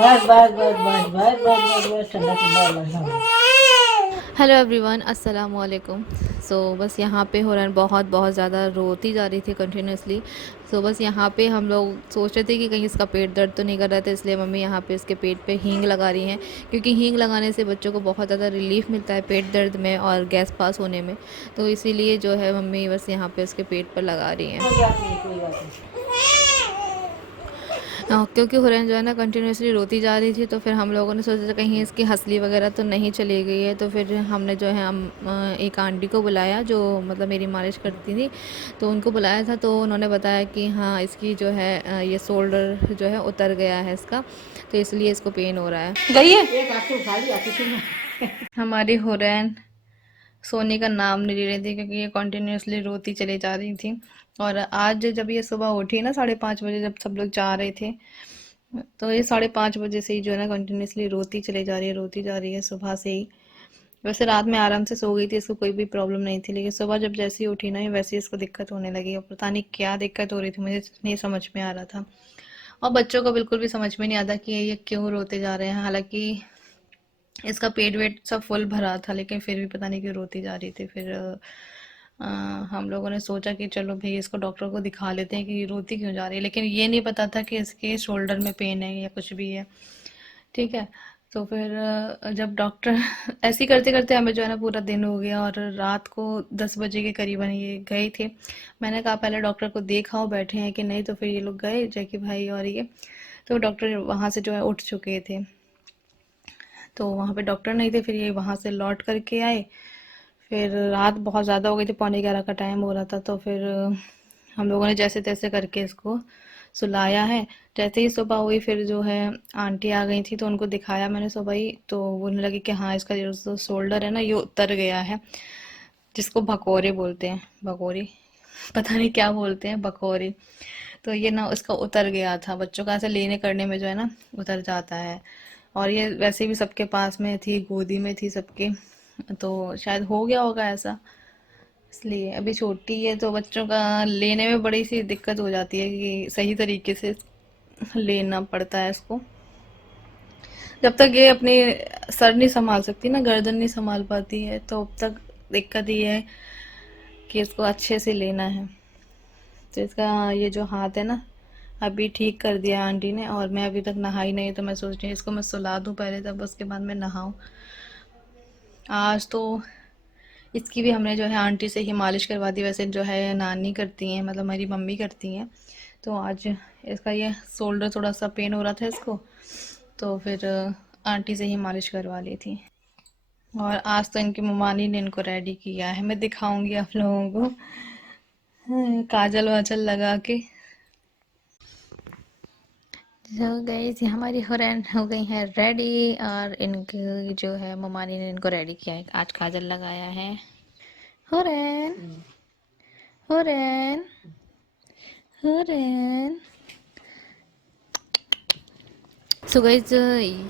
बस बस बस बस बस बस बस बस ठंडा ठंडा लगा। हेलो एवरीवन, अस्सलाम वालेकुम। बस यहाँ पे हुरैन बहुत बहुत ज़्यादा रोती जा रही थी कंटिन्यूसली। बस यहाँ पे हम लोग सोच रहे थे कि कहीं इसका पेट दर्द तो नहीं कर रहा था, इसलिए मम्मी यहाँ पे इसके पेट पे हींग लगा रही हैं, क्योंकि हींग लगाने से बच्चों को बहुत ज़्यादा रिलीफ मिलता है पेट दर्द में और गैस पास होने में। तो इसीलिए जो है मम्मी बस यहाँ पे इसके पेट पर लगा रही हैं। कोई बात नहीं, कोई बात नहीं। क्योंकि हुरैन जो है ना कंटिन्यूसली रोती जा रही थी, तो फिर हम लोगों ने सोचा था कहीं इसकी हंसली वगैरह तो नहीं चली गई है। तो फिर हमने जो है एक आंटी को बुलाया जो मतलब मेरी मालिश करती थी, तो उनको बुलाया था। तो उन्होंने बताया कि हाँ इसकी जो है ये शोल्डर जो है उतर गया है इसका, तो इसलिए इसको पेन हो रहा है। गई है एक आंसू उठा लिया किसी ने। हमारी हुरैन सोने का नाम नहीं ले रही थी, क्योंकि ये कंटिन्यूअसली रोती चली जा रही थी। और आज जब ये सुबह उठी ना 5:30 बजे, जब सब लोग जा रहे थे, तो ये 5:30 बजे से ही जो है ना कंटिन्यूअसली रोती चली जा रही है, रोती जा रही है सुबह से ही। वैसे रात में आराम से सो गई थी, इसको कोई भी प्रॉब्लम नहीं थी, लेकिन सुबह जब जैसे ही उठी ना वैसे ही इसको दिक्कत होने लगी। और पता नहीं क्या दिक्कत हो रही थी, मुझे नहीं समझ में आ रहा था। और बच्चों को बिल्कुल भी समझ में नहीं आता कि ये क्यों रोते जा रहे हैं। हालांकि इसका पेट वेट सब फुल भरा था, लेकिन फिर भी पता नहीं क्यों रोती जा रही थी। फिर हम लोगों ने सोचा कि चलो भाई इसको डॉक्टर को दिखा लेते हैं कि ये रोती क्यों जा रही है, लेकिन ये नहीं पता था कि इसके शोल्डर में पेन है या कुछ भी है। ठीक है। तो फिर जब डॉक्टर ऐसे ही करते करते हमें जो है ना पूरा दिन हो गया, और रात को 10 बजे के करीबन ये गए थे। मैंने कहा पहले डॉक्टर को देखाओ बैठे हैं कि नहीं, तो फिर ये लोग गए जैकी भाई और ये। तो डॉक्टर वहाँ से जो है उठ चुके थे, तो वहाँ पे डॉक्टर नहीं थे। फिर ये वहाँ से लौट करके आए। फिर रात बहुत ज़्यादा हो गई थी, 11:45 का टाइम हो रहा था। तो फिर हम लोगों ने जैसे तैसे करके इसको सुलाया है। जैसे ही सुबह हुई फिर जो है आंटी आ गई थी, तो उनको दिखाया मैंने सुबह ही। तो बोलने लगी कि हाँ इसका जो शोल्डर है ना ये उतर गया है, जिसको भकौरे बोलते हैं, भगोरी पता नहीं क्या बोलते हैं, भकौरी। तो ये ना उसका उतर गया था, बच्चों का ऐसे लेने करने में जो है ना उतर जाता है। और ये वैसे भी सबके पास में थी, गोदी में थी सबके, तो शायद हो गया होगा ऐसा। इसलिए अभी छोटी है तो बच्चों का लेने में बड़ी सी दिक्कत हो जाती है कि सही तरीके से लेना पड़ता है इसको। जब तक ये अपनी सर नहीं संभाल सकती ना, गर्दन नहीं संभाल पाती है, तो अब तक दिक्कत ये है कि इसको अच्छे से लेना है। तो इसका ये जो हाथ है ना अभी ठीक कर दिया आंटी ने, और मैं अभी तक नहाई नहीं, तो मैं सोच रही हूँ इसको मैं सुला दूँ पहले, तब उसके बाद मैं नहाऊँ। आज तो इसकी भी हमने जो है आंटी से ही मालिश करवा दी। वैसे जो है नानी करती हैं, मतलब मेरी मम्मी करती हैं। तो आज इसका ये शोल्डर थोड़ा सा पेन हो रहा था इसको, तो फिर आंटी से ही मालिश करवा ली थी। और आज तो इनकी ममानी ने इनको रेडी किया है, मैं दिखाऊंगी आप लोगों को। काजल वाजल लगा के। तो गाइस हमारी हुरैन हो गई है रेडी, और इनकी जो है ममानी ने इनको रेडी किया है, आज काजल लगाया है। हुरैन, हुरैन, हुरैन। सो गाइज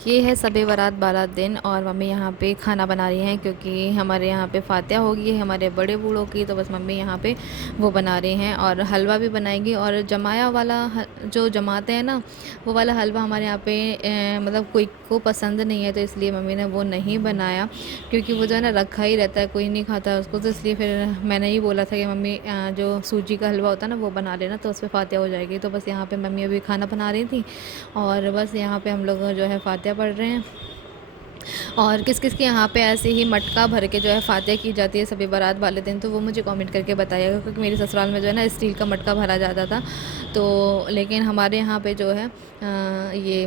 ये है सबे बारात 12 दिन, और मम्मी यहाँ पे खाना बना रही हैं, क्योंकि हमारे यहाँ पे फातिहा होगी हमारे बड़े बूढ़ों की। तो बस मम्मी यहाँ पे वो बना रही हैं, और हलवा भी बनाएंगी। और जमाया वाला जो जमाते हैं ना, वो वाला हलवा हमारे यहाँ पे मतलब कोई को पसंद नहीं है, तो इसलिए मम्मी ने वो नहीं बनाया, क्योंकि वो जो है ना रखा ही रहता है, कोई नहीं खाता उसको। तो इसलिए फिर मैंने ही बोला था कि मम्मी जो सूजी का हलवा होता है ना वो बना लेना, तो उस पर फातिहा हो जाएगी। तो बस यहाँ पे मम्मी अभी खाना बना रही थी, और बस यहाँ पे हम लोग जो है फातिहा पढ़ रहे हैं। और किस किस के यहाँ पे ऐसे ही मटका भर के जो है फातिहा की जाती है सभी बारात वाले दिन, तो वो मुझे कमेंट करके बताइएगा, क्योंकि मेरे ससुराल में जो है ना स्टील का मटका भरा जाता था। तो लेकिन हमारे यहाँ पे जो है ये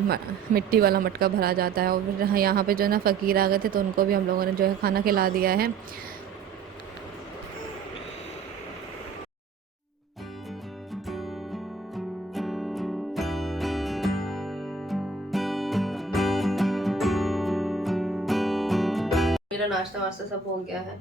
मिट्टी वाला मटका भरा जाता है। और फिर यहाँ पे जो है ना फ़कीर आ गए थे, तो उनको भी हम लोगों ने जो है खाना खिला दिया है। मेरा नाश्ता वास्ता सब हो गया है।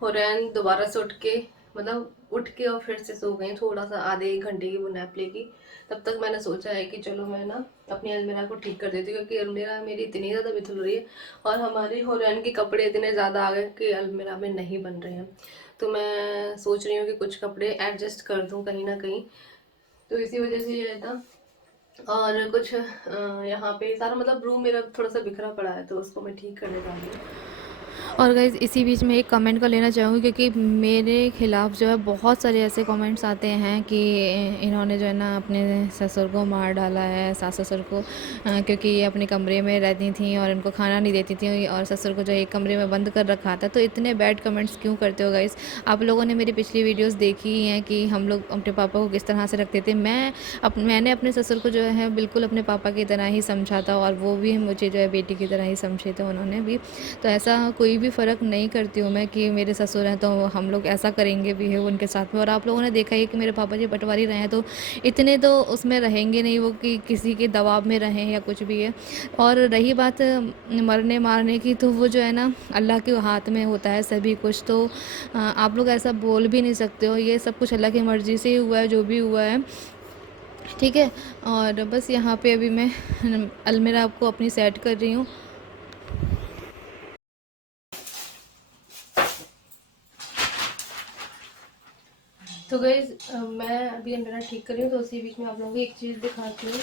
हुरैन दोबारा से उठ के, मतलब उठ के और फिर से सो गई, थोड़ा सा आधे 1 घंटे की वो नैप लेगी। तब तक मैंने सोचा है कि चलो मैं ना अपनी अलमीरा को ठीक कर देती हूँ, क्योंकि अलमीरा मेरी इतनी ज़्यादा बिखर रही है, और हमारी हुरैन के कपड़े इतने ज़्यादा आ गए कि अलमीरा में नहीं बन रहे हैं। तो मैं सोच रही हूँ कि कुछ कपड़े एडजस्ट कर दूँ कहीं ना कहीं। तो इसी वजह से ये है ना और कुछ यहाँ पे सारा मतलब रूम मेरा थोड़ा सा बिखरा पड़ा है, तो उसको मैं ठीक करने जा रही हूँ। और गाइज़ इसी बीच में एक कमेंट का लेना चाहूँगी, क्योंकि मेरे ख़िलाफ़ जो है बहुत सारे ऐसे कमेंट्स आते हैं कि इन्होंने जो है ना अपने ससुर को मार डाला है, सास ससुर को, क्योंकि ये अपने कमरे में रहती थी और इनको खाना नहीं देती थी और ससुर को जो एक कमरे में बंद कर रखा था। तो इतने बैड कमेंट्स क्यों करते हो गाइज़? आप लोगों ने मेरी पिछली वीडियोज़ देखी ही हैं कि हम लोग अपने पापा को किस तरह से रखते थे। मैंने अपने ससुर को जो है बिल्कुल अपने पापा की तरह ही समझा था, और वो भी मुझे जो है बेटी की तरह ही समझे थे उन्होंने भी। तो ऐसा कोई भी फ़र्क नहीं करती हूँ मैं कि मेरे ससुर हैं तो हम लोग ऐसा करेंगे बिहेव उनके साथ में। और आप लोगों ने देखा ही है कि मेरे पापा जी पटवारी रहे हैं, तो इतने तो उसमें रहेंगे नहीं वो कि किसी के दबाव में रहें या कुछ भी है। और रही बात मरने मारने की, तो वो जो है ना अल्लाह के हाथ में होता है सभी कुछ। तो आप लोग ऐसा बोल भी नहीं सकते हो, ये सब कुछ अल्लाह की मर्ज़ी से ही हुआ है जो भी हुआ है, ठीक है। और बस यहाँ पे अभी मैं अलमीरा आपको अपनी सेट कर रही हूँ। तो गाइज मैं अभी अलमीरा ठीक कर रही हूँ, तो उसी बीच में आप लोगों को एक चीज़ दिखाती हूँ।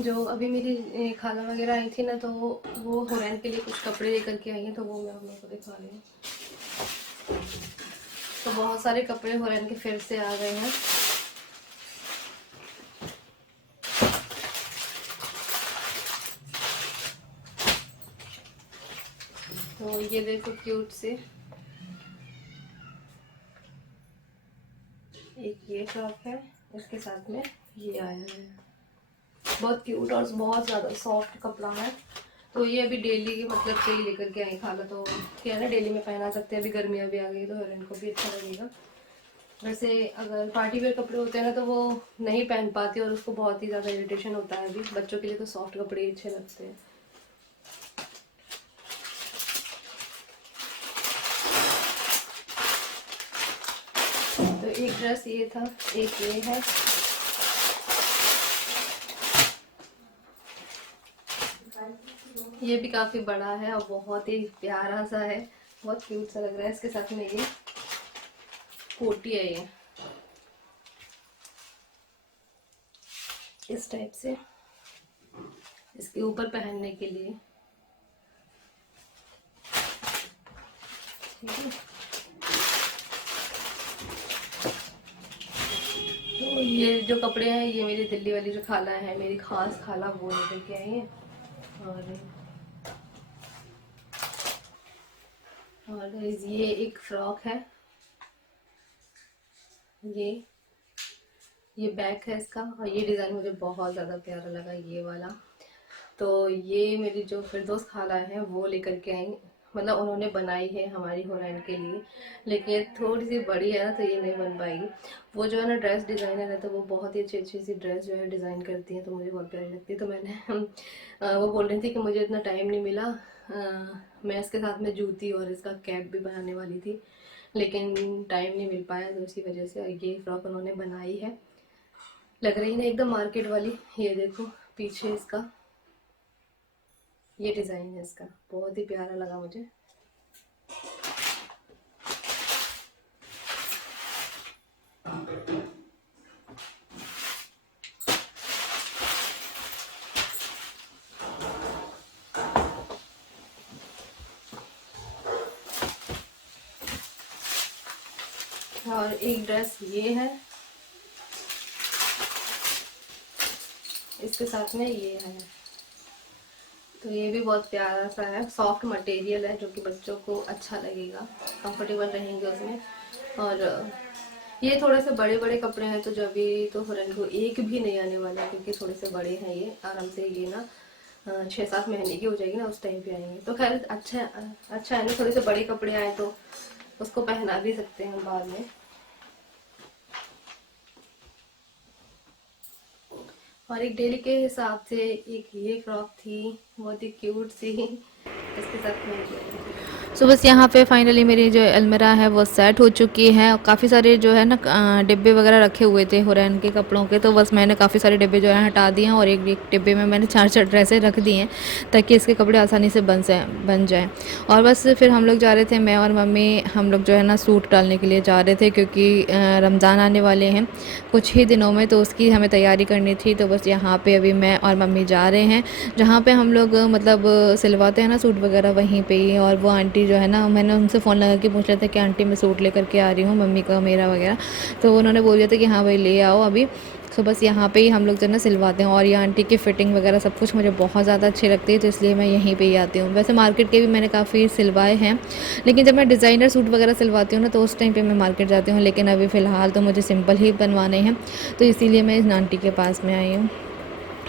जो अभी मेरी खाला वगैरह आई थी ना, तो वो हुरैन के लिए कुछ कपड़े लेकर के आई हैं, तो वो मैं आप लोगों को दिखा रही हूँ। तो बहुत सारे कपड़े हुरैन के फिर से आ गए हैं। तो ये देखो क्यूट से एक ये फ्रॉक है, इसके साथ में ये आया है, बहुत क्यूट और बहुत ज़्यादा सॉफ्ट कपड़ा है। तो ये अभी डेली के मतलब से ही लेकर के आई खाला, तो क्या है ना डेली में पहना सकते हैं। अभी गर्मियाँ भी आ गई तो हुरैन को भी अच्छा लगेगा। वैसे अगर पार्टी वेयर कपड़े होते हैं ना, तो वो नहीं पहन पाती और उसको बहुत ही ज़्यादा इरिटेशन होता है। अभी बच्चों के लिए तो सॉफ्ट कपड़े ही अच्छे लगते हैं। तो एक ड्रेस ये था, एक ये है। ये भी काफ़ी बड़ा है और बहुत ही प्यारा सा है, बहुत क्यूट सा लग रहा है। इसके साथ में ये कोटी है, ये इस टाइप से इसके ऊपर पहनने के लिए, ठीक है। तो ये जो कपड़े हैं, ये मेरी दिल्ली वाली जो खाला है, मेरी खास खाला, वो लेकर के आई है। और ये एक फ्रॉक है, ये बैक है इसका, और ये डिज़ाइन मुझे बहुत ज़्यादा प्यारा लगा, ये वाला। तो ये मेरी जो फिरदौस खाला है वो लेकर के आई, मतलब उन्होंने बनाई है हमारी हुरैन के लिए, लेकिन थोड़ी सी बड़ी है ना, तो ये नहीं बन पाएगी। वो जो है ना ड्रेस डिज़ाइनर है, तो वो बहुत ही अच्छी अच्छी सी ड्रेस जो है डिज़ाइन करती है, तो मुझे बहुत प्यारी लगती है। तो मैंने वो बोल रही थी कि मुझे इतना टाइम नहीं मिला, मैं इसके साथ में जूती और इसका कैप भी बनाने वाली थी, लेकिन टाइम नहीं मिल पाया, तो उसी वजह से ये फ्रॉक उन्होंने बनाई है। लग रही है ना एकदम मार्केट वाली। ये देखो पीछे इसका ये डिज़ाइन है, इसका बहुत ही प्यारा लगा मुझे। और एक ड्रेस ये है, इसके साथ में ये है। तो ये भी बहुत प्यारा सा है, सॉफ्ट मटेरियल है, जो कि बच्चों को अच्छा लगेगा, कंफर्टेबल रहेंगे उसमें। और ये थोड़े से बड़े बड़े कपड़े हैं, तो जब भी तो हुरैन को एक भी नहीं आने वाला, क्योंकि थोड़े से बड़े हैं ये, आराम से ये ना 6-7 महीने की हो जाएगी ना, उस टाइम पे आएंगे। तो खैर अच्छा है ना, थोड़े से बड़े कपड़े आए तो उसको पहना भी सकते हैं बाद में। और एक डेली के हिसाब से एक ये फ्रॉक थी, बहुत ही क्यूट सी, इसके साथ में सो बस यहाँ पे फाइनली मेरी जो अलमीरा है वो सेट हो चुकी है। और काफ़ी सारे जो है ना डिब्बे वगैरह रखे हुए थे हुरैन के कपड़ों के, तो बस मैंने काफ़ी सारे डिब्बे जो है हटा दिए हैं और एक एक डिब्बे में मैंने 4 ड्रेसें रख दी हैं ताकि इसके कपड़े आसानी से बन जाएँ। और बस फिर हम लोग जा रहे थे, मैं और मम्मी, हम लोग जो है ना सूट डालने के लिए जा रहे थे क्योंकि रमज़ान आने वाले हैं कुछ ही दिनों में, तो उसकी हमें तैयारी करनी थी। तो बस यहाँ पे अभी मैं और मम्मी जा रहे हैं जहाँ पे हम लोग मतलब सिलवाते हैं ना सूट वगैरह, वहीं पे ही। और वो आंटी जो है ना, मैंने उनसे फ़ोन लगा के पूछ लिया था कि आंटी मैं सूट लेकर के आ रही हूँ मम्मी का मेरा वगैरह, तो उन्होंने बोल दिया था कि हाँ भाई ले आओ अभी। सो बस यहाँ पे ही हम लोग जो है ना सिलवाते हैं। और ये आंटी की फ़िटिंग वगैरह सब कुछ मुझे बहुत ज़्यादा अच्छी लगती है, तो इसलिए मैं यहीं पे ही आती हूँ। वैसे मार्केट के भी मैंने काफ़ी सिलवाए हैं, लेकिन जब मैं डिज़ाइनर सूट वगैरह सिलवाती हूँ ना तो उस टाइम पे मैं मार्केट जाती हूँ, लेकिन अभी फ़िलहाल तो मुझे सिंपल ही बनवाने हैं, तो इसीलिए मैं इस आंटी के पास में आई हूँ।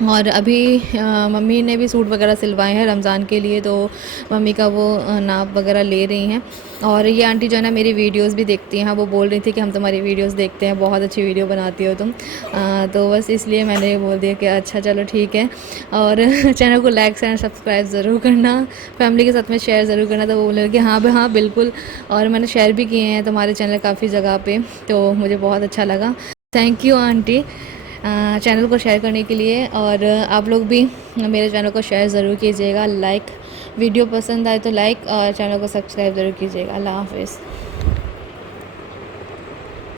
और अभी मम्मी ने भी सूट वगैरह सिलवाए हैं रमज़ान के लिए, तो मम्मी का वो नाप वगैरह ले रही हैं। और ये आंटी जो है ना मेरी वीडियोस भी देखती हैं, वो बोल रही थी कि हम तुम्हारी वीडियोस देखते हैं, बहुत अच्छी वीडियो बनाती हो तुम। तो बस इसलिए मैंने बोल दिया कि अच्छा चलो ठीक है। और चैनल को लाइक एंड सब्सक्राइब ज़रूर करना, फैमिली के साथ में शेयर ज़रूर करना। तो वो बोले कि हाँ भाई हाँ बिल्कुल, और मैंने शेयर भी किए हैं तुम्हारे चैनल काफ़ी जगह पे, तो मुझे बहुत अच्छा लगा। थैंक यू आंटी चैनल को शेयर करने के लिए। और आप लोग भी मेरे चैनल को शेयर ज़रूर कीजिएगा, लाइक, वीडियो पसंद आए तो लाइक, और चैनल को सब्सक्राइब ज़रूर कीजिएगा। अल्लाह हाफ़िज़।